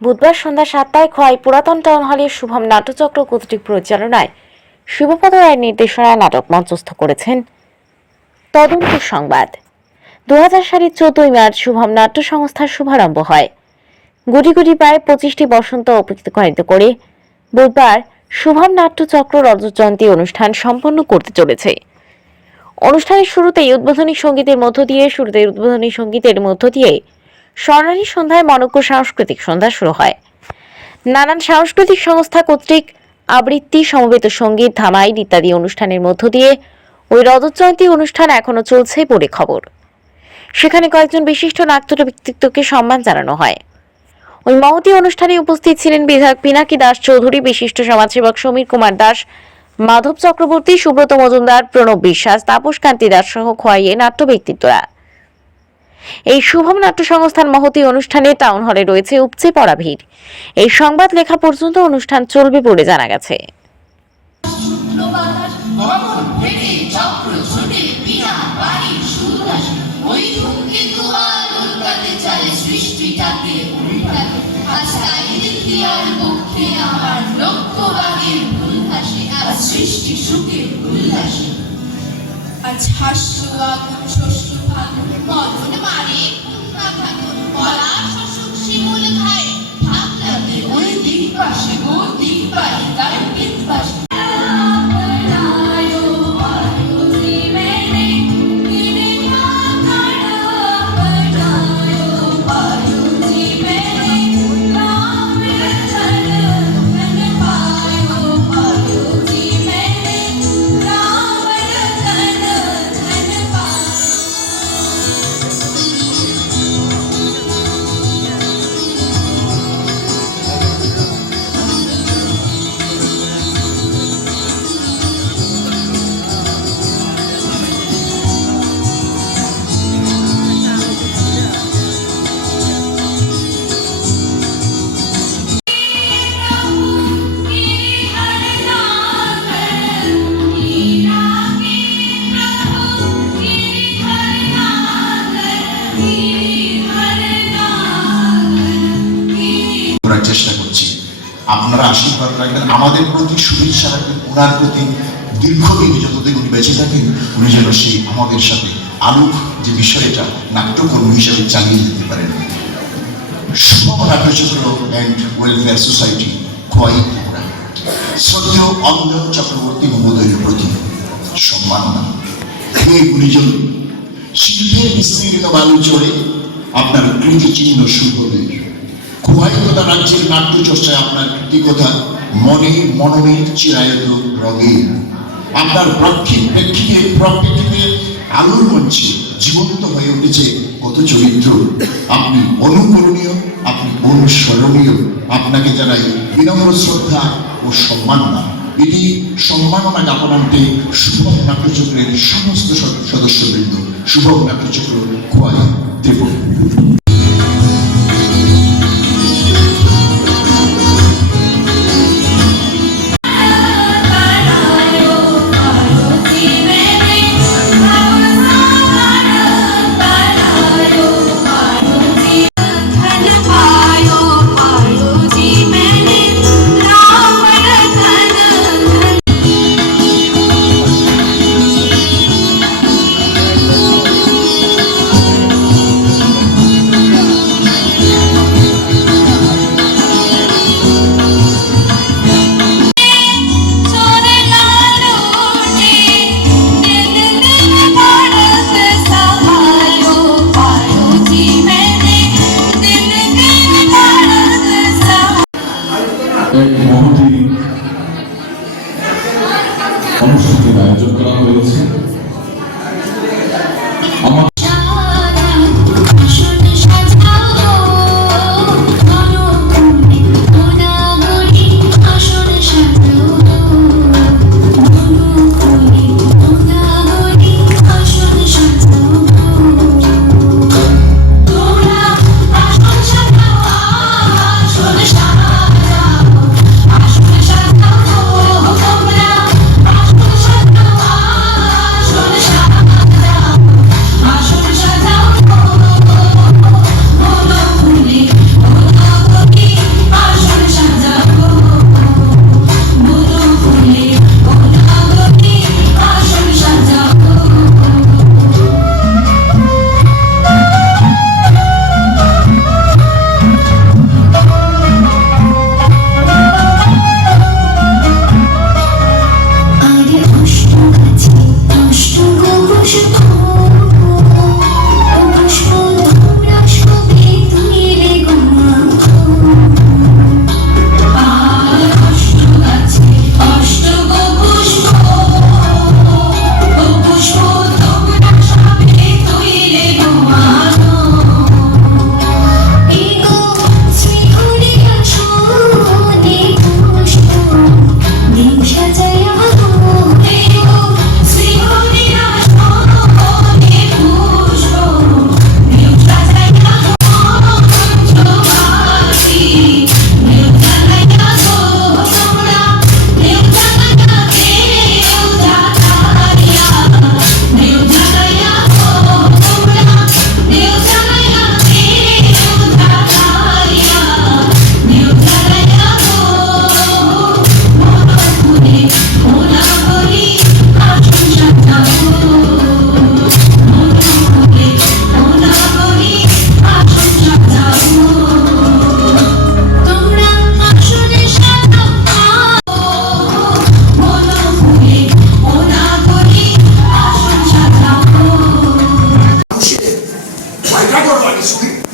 বুধবার সন্ধ্যা সাতটায় খোয়াই পুরাতন টাউন হলের শুভম নাট্যচক্র কর্তৃক পরিচালনায় শিবপদ রায়ের নির্দেশনায় নাটক মঞ্চস্থ করেছেন তদন্ত সংবাদ। দু হাজার সালের চোদ্দই মার্চ শুভম নাট্য সংস্থার শুভারম্ভ হয়। গুটি গুটি প্রায় পঁচিশটি বসন্ত অতিবাহিত করে বুধবার শুভম নাট্যচক্র রজত জয়ন্তী অনুষ্ঠান সম্পন্ন করতে চলেছে। অনুষ্ঠানের শুরুতেই উদ্বোধনী সঙ্গীতের মধ্য দিয়ে শুরুতে উদ্বোধনী সঙ্গীতের মধ্য দিয়ে স্বর্ণালী সন্ধ্যায় মনজ্ঞ সাংস্কৃতিক সন্ধ্যা শুরু হয়। নানান সাংস্কৃতিক সংস্থা কর্তৃক আবৃত্তি, সমবেত সংগীত ধামাইল ইত্যাদি অনুষ্ঠানের মধ্য দিয়ে ওই রজত জয়ন্তী অনুষ্ঠান এখনও চলছে বলে খবর। সেখানে কয়েকজন বিশিষ্ট নাট্য ব্যক্তিত্বকে সম্মান জানানো হয়। ওই মহতী অনুষ্ঠানে উপস্থিত ছিলেন বিধায়ক পিনাকি দাস চৌধুরী, বিশিষ্ট সমাজসেবক সমীর কুমার দাস, মাধব চক্রবর্তী, সুব্রত মজুমদার, প্রণব বিশ্বাস, তাপস কান্তি দাস সহ খোয়াইয়ে নাট্য ব্যক্তিত্বরা এই শুভম নাট্য সংস্থান মহতি অনুষ্ঠানে টাউন হলে রয়েছে উপচে পড়া ভিড়। এই সংবাদ লেখা পর্যন্ত অনুষ্ঠান চলবে বলে জানা গেছে। সৃষ্টি সুখে উল্লাসে। আজ হাস্য আগুন শস্য শিমুল ওই দিক পাশে গো আপনারা আশীর্বাদ রাখবেন। আমাদের প্রতি শুভেচ্ছা রাখবেন। ওনার প্রতি দীর্ঘদিন যতদিন উনি বেঁচে থাকেন, উনি যেন সেই আমাদের সাথে আলোক যে বিষয়টা নাট্যকর্মী হিসাবে চালিয়ে যেতে পারেন। Shubho Natyachakra and welfare society Khowai Tripura শ্রদ্ধেয় অন্ধ চক্রবর্তী মহোদয়ের প্রতি সম্মাননা। হে গুণীজন, শিল্পের বিস্তীর্ণ বালু চড়ে আপনার কৃতি চিহ্ন খোয়াই রাজ্যের নাট্য চর্চায় আপনার কৃতিকথা মনে মননের চিরায়ত রঙে। আপনার প্রাক্ষিক প্রেক্ষিতে, প্রপ্রেক্ষিতে আলোর মঞ্চে জীবন্ত হয়ে উঠেছে কত চরিত্র। আপনি অনুকরণীয়, আপনি অনুসরণীয়। আপনাকে জানাই বিনম্র শ্রদ্ধা ও সম্মাননা এটি সম্মাননা জ্ঞাপনান্তে শুভম নাট্যচক্রের সমস্ত সদ- সদস্যবৃন্দ, শুভম নাট্যচক্র, খোয়াই, ত্রিপুরা। থাকে ওর বাড়ির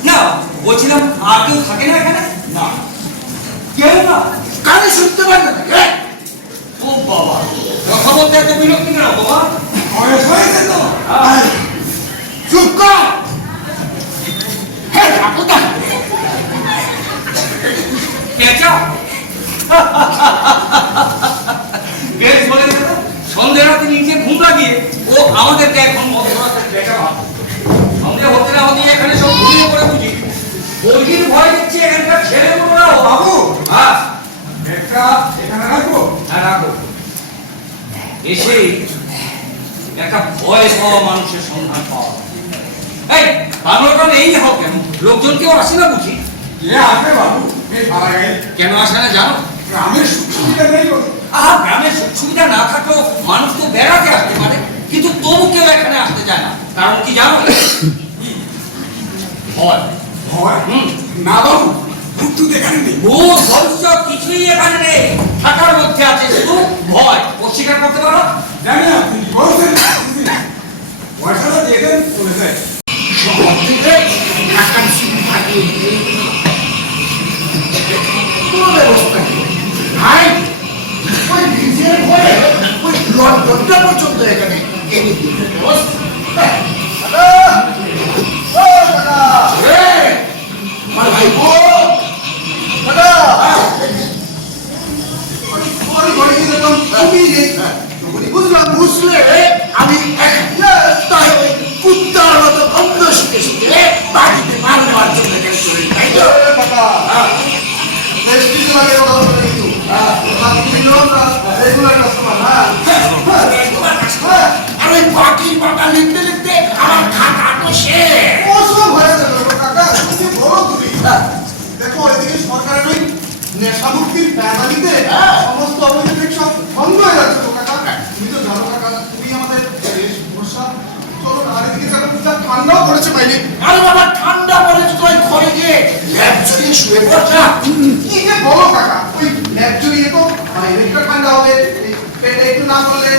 না বলছিলাম আর কেউ থাকে না এখানে? না। কেউ না? কানে শুনতে পারে না ও বাবা কথা বলতে এত বিরক্তি কেন বাবা? বয়স হয়েছে তো। চুপ কর। হ্যাঁ ঠাকুরদা পেঁচা বেশ বলে সন্ধ্যে রাতে নিজে ঘুম লাগিয়ে ও আমাদেরকে এখন মতো এখানে সব বুঝি। বলগির ভয় দিচ্ছে এখানকার ছেলে মেয়েরা বাবু হ্যাঁ একটা এখানে রাখব? হ্যাঁ রাখো এসেই একটা ভয় পাওয়া মানুষের সন্ধান পাওয়া। এই বাংলাটা এই হোক কেন? লোকজন কেউ আসে না বুঝি? কে আসবে বাবু কেন আসে না জানো? গ্রামের সুখ সুবিধা নেই আহা গ্রামের সুখ সুবিধা না থাকলেও মানুষ তো বেড়াতে আসতে পারে। কিন্তু তবু কেউ এখানে আসতে চায় না। কারণ কি জানো? ভয়। ভয়? না বাবু ভূত এখানে নেই। ভূত ভবিষ্যৎ কিছুই এখানে নেই। থাকার মধ্যে আছে শুধু ভয়। অস্বীকার করতে পারো? জানি আপনি বলছেন পয়সাটা দিয়ে দেন চলে যায় শহর থেকে ঢাকা থাকে কোনো ব্যবস্থা নেই। ভাই ওই নিজের ভয়ে ওই লন্ডনটা পর্যন্ত এখানে এনে দিতে ব্যবস্থা ঠান্ডাও বাইরে। আরে বাবা ঠান্ডা পড়ে তো ঘরে গিয়ে। ল্যাব জড়িয়ে শুয়ে পড়ছা। কি যে বলো কাকা ওই ল্যাব জড়িয়ে তো মানে একটা ঠান্ডা হবে পেটে একটু না করলে?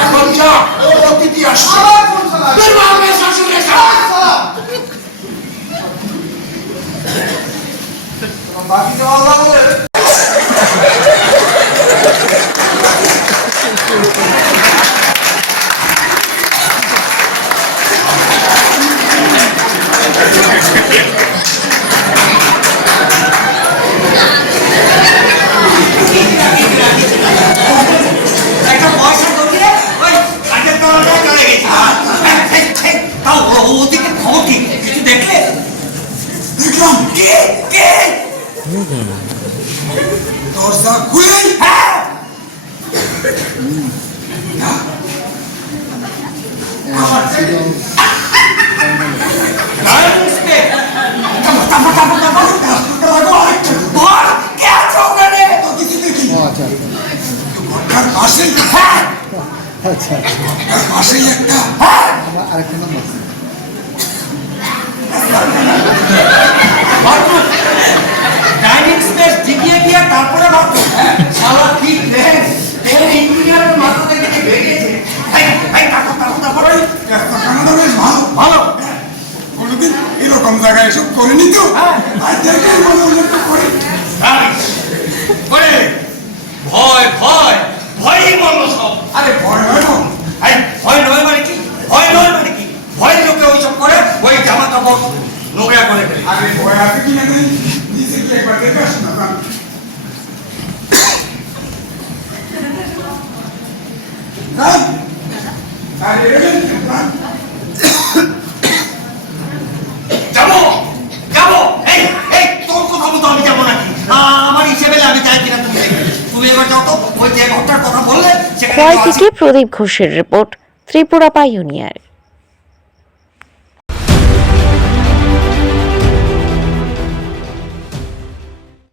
এখন যা অতিথি আসছে। আমার আরেকটা নাম ডাইনিং স্পেস জিগিয়ে গিয়ে তারপরে বাথরুম শালা কি থেকে যে বেরিয়েছে ভালো ভালো কোনোদিন এরকম জায়গায় এসব করিনি তো হ্যাঁ। আর দেখে মনে একটু করি করে ভয় ভয় ভয়ই বলো সব আরে ভয় হয় না এই ভয় নয় মানে কি ভয় নয় মানে কি ভয় লোকে ওইসব করে ওই জামা কাপড় নোংরা করে ফেলে আরে ভয় আছে কিনা নেই নিজে কি একবার দেখে আসুন না প্রাণ। প্রাণ। আরে এলেন কেন, প্রাণ? যাব যাব এই এই তোর কথা মতো আমি যাব নাকি আ, আমার হিসেবে আমি চাই কিনা তুমি দেখবে। তুমি এবার যাও তো ওই যে ঘরটার কথা বললে সেখানে খোয়াই কেউ আছে? থেকে প্রদীপ ঘোষের রিপোর্ট, ত্রিপুরা পাইওনিয়ার